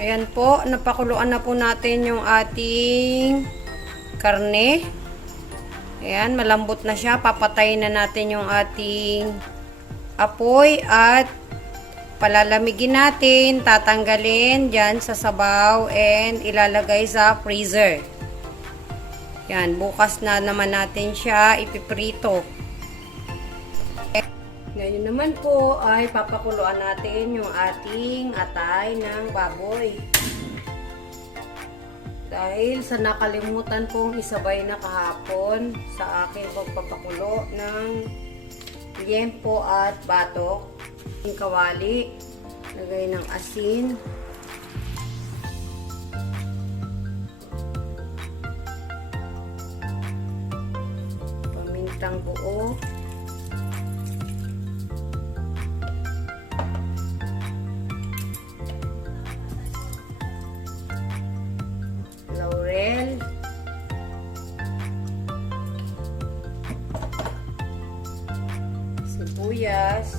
Ayan po, napakuluan na po natin yung ating karne. Ayan, malambot na siya. Papatayin na natin yung ating apoy at palalamigin natin. Tatanggalin dyan sa sabaw and ilalagay sa freezer. Ayan, bukas na naman natin siya ipiprito. Ngayon naman po ay papakuluan natin yung ating atay ng baboy. Dahil sa nakalimutan kong isabay na kahapon sa aking pagpapakulo ng liempo at batok, yung kawali, lagay ng asin, pamintang buo, laurel, sibuyas,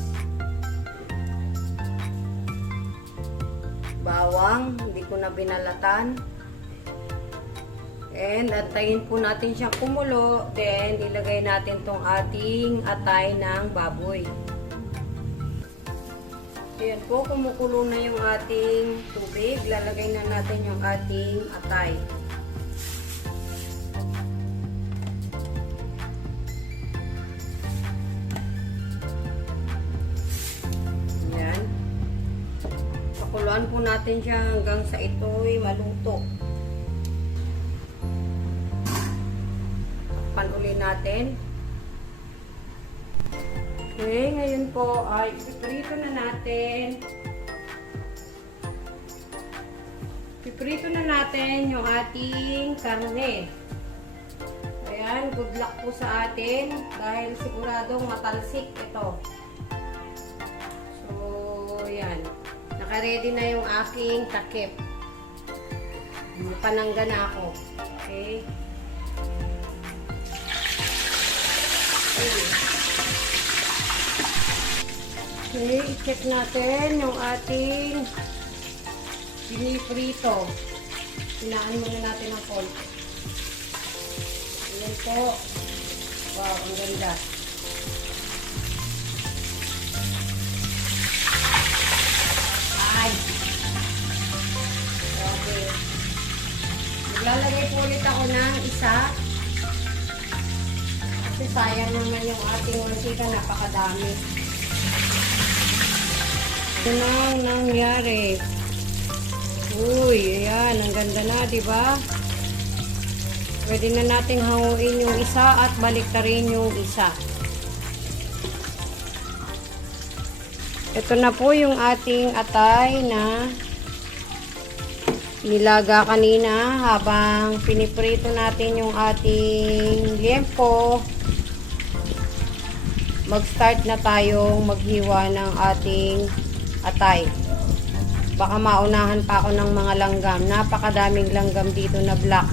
bawang, hindi ko na binalatan, and antayin po natin siyang kumulo, then ilagay natin tong ating atay ng baboy. Ayan po, kumukulo na yung ating tubig. Lalagay na natin yung ating atay. Ayan. Pakuluan po natin siya hanggang sa ito'y maluto. Takpan uli natin. Okay, ngayon po ay piprito na natin. Piprito na natin yung ating karne. Ayan, good luck po sa atin dahil siguradong matalsik ito. So, ayan. Naka-ready na yung aking takip. Panangga na ako. Okay. Okay, i-check natin yung ating piniprito. Hinaan muna natin ang konti. Ayan po. Wow, ang ganda. Ay! Okay. Maglalagay po ulit ako ng isa. Kasi sayang naman yung ating mantika, napakadami. Ito na ang nangyari. Uy, ayan, ang ganda na, diba? Pwede na nating hanguin yung isa at baliktarin yung isa. Ito na po yung ating atay na nilaga kanina habang piniprito natin yung ating liempo. Mag-start na tayong maghiwa ng ating atay. Baka maunahan pa ako ng mga langgam. Napakadaming langgam dito na black.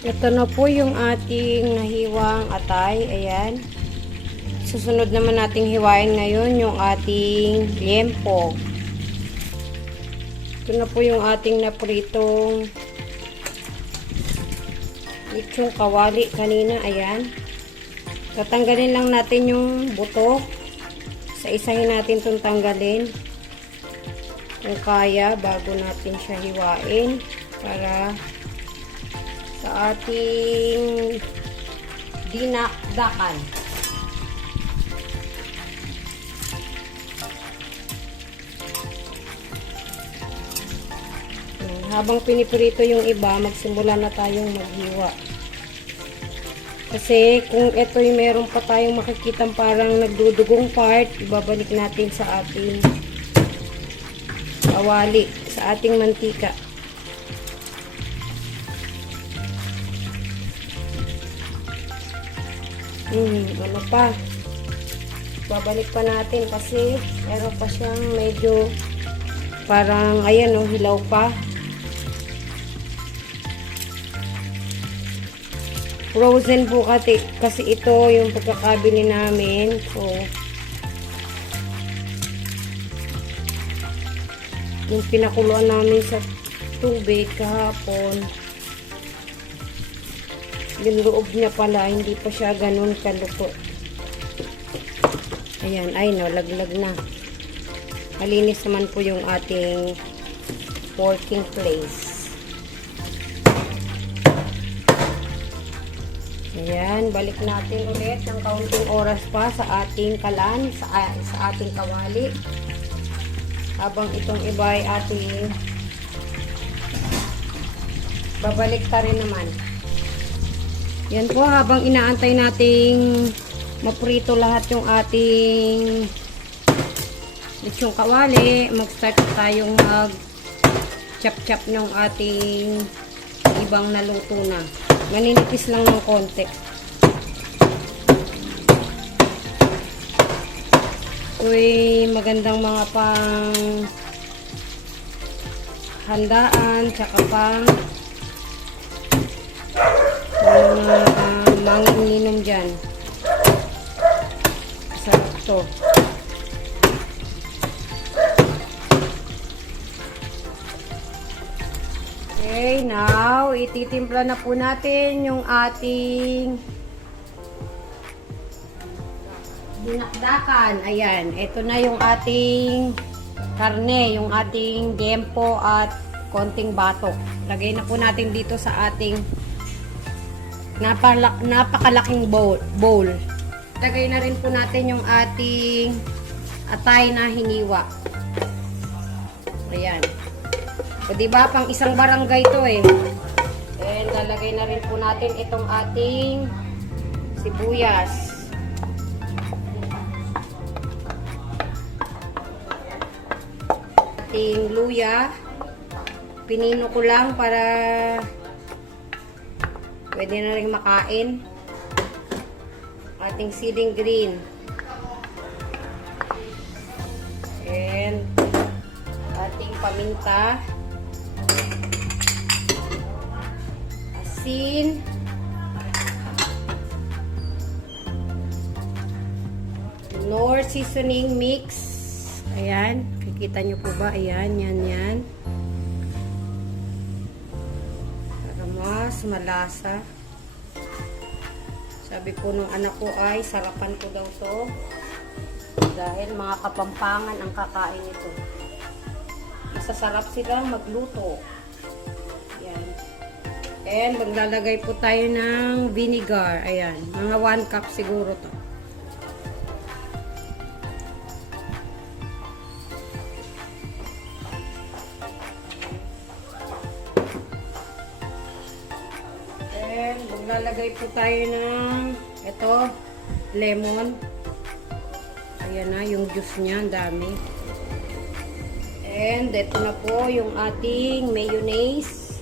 Ito na po yung ating nahiwang atay. Ayan. Susunod naman nating hiwain ngayon yung ating liempo. Ito na po yung ating napritong lechong kawali kanina. Ayan. Tatanggalin lang natin yung buto. Sa isahin natin itong tanggalin. kung kaya bago natin siya hiwain para sa ating dinakdakan. Habang piniprito yung iba, magsimula na tayong maghiwa. Kasi kung ito yung meron pa tayong makikitang parang nagdudugong part, ibabalik natin sa ating kawali, sa ating mantika. Ano pa? Babalik pa natin kasi meron pa siyang medyo parang, ayan o, hilaw pa. Frozen po kasi ito yung pagkakabili namin. So, yung pinakuluan namin sa tubig kahapon, yung loob niya pala, hindi pa siya ganun kaluto. Ayan, ay no, laglag na. Malinis naman po yung ating working place. Ayan, balik natin ulit ng kaunting oras pa sa ating kalan, sa ating kawali. Habang itong iba ay ating babalik ta rin naman. Yan po, habang inaantay nating maprito lahat yung ating lechong kawali, mag-start tayong mag-chop-chop ng ating ibang naluto na. Maninipis lang ng konti. Uy, magandang mga pang handaan, tsaka pang mga manginginom dyan. Sarap to. Okay, now, ititimpla na po natin yung ating dinakdakan. Ayan, ito na yung ating karne, yung ating gempo at konting batok. Lagay na po natin dito sa ating napakalaking bowl. Lagay na rin po natin yung ating atay na hiniwa. Ayan. O diba, pang isang barangay to eh. And lalagay na rin po natin itong ating sibuyas. Ating luya. Pinino ko lang para pwede na rin makain. Ating siling green. And ating paminta. Asin. Nor seasoning mix. Ayan. Kikita nyo po ba? Ayan. Yan. Para mas malasa. Sabi po nung anak ko ay sarapan ko daw to. Dahil mga Kapampangan ang kakain ito. Masasarap silang magluto. Ayan. And maglalagay po tayo ng vinegar. Ayan. Mga 1 cup siguro to. And maglalagay po tayo ng ito, lemon. Ayan na, yung juice niya. Ang dami. And ito na po yung ating mayonnaise.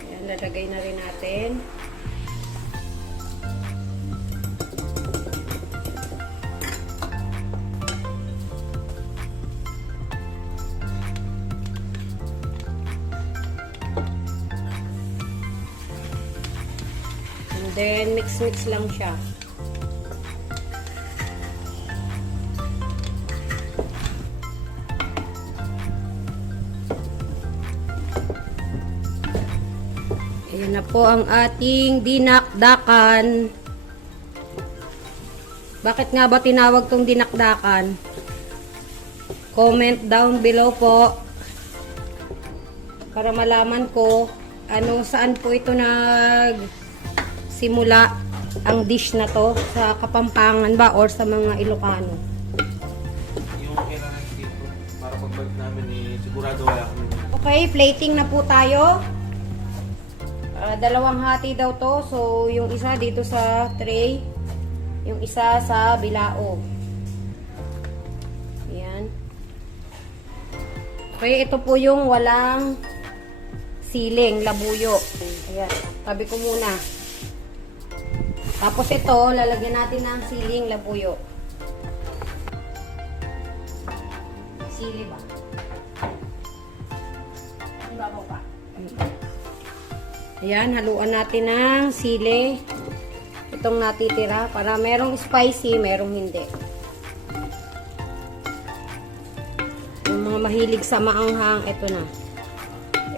Ayan, lalagay na rin natin. And then mix lang siya. Ayan na po ang ating dinakdakan. Bakit nga ba tinawag tong dinakdakan? comment down below po para malaman ko saan po ito simula ang dish na to, sa Kapampangan ba or sa mga Ilocano. Yung kailangan dito para pagbalik namin sigurado wala kami. Okay, plating na po tayo. Dalawang hati daw to. So, yung isa dito sa tray, yung isa sa bilao. Ayan. Okay, ito po yung walang siling, labuyo. Ayan, tabi ko muna. Tapos ito, lalagyan natin ng siling, labuyo. Sili ba? Ang babaw pa. Ayan, haluan natin ng sili. Itong natitira para merong spicy, merong hindi. Yung mga mahilig sa maanghang, ito na.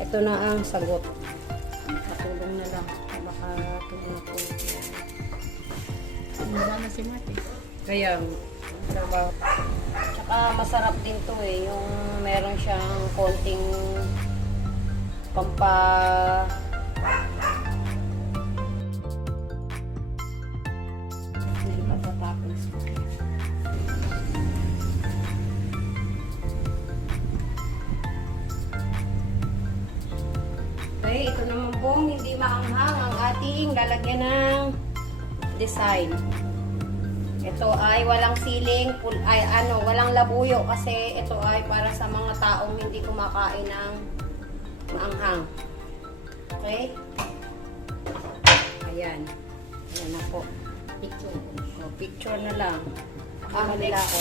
Ito na ang sagot. Katulong na lang. Baka tulong na po. Mura na si Mate. Kaya, trabaho. Tsaka masarap din to yung meron siyang konting okay, ito naman pong hindi maanghang ang ating lalagyan ng design. Ito ay walang siling, walang labuyo kasi ito ay para sa mga taong hindi kumakain ng maanghang. Okay? Ayan. Ayan na po. Picture. Picture na lang. Malila ko.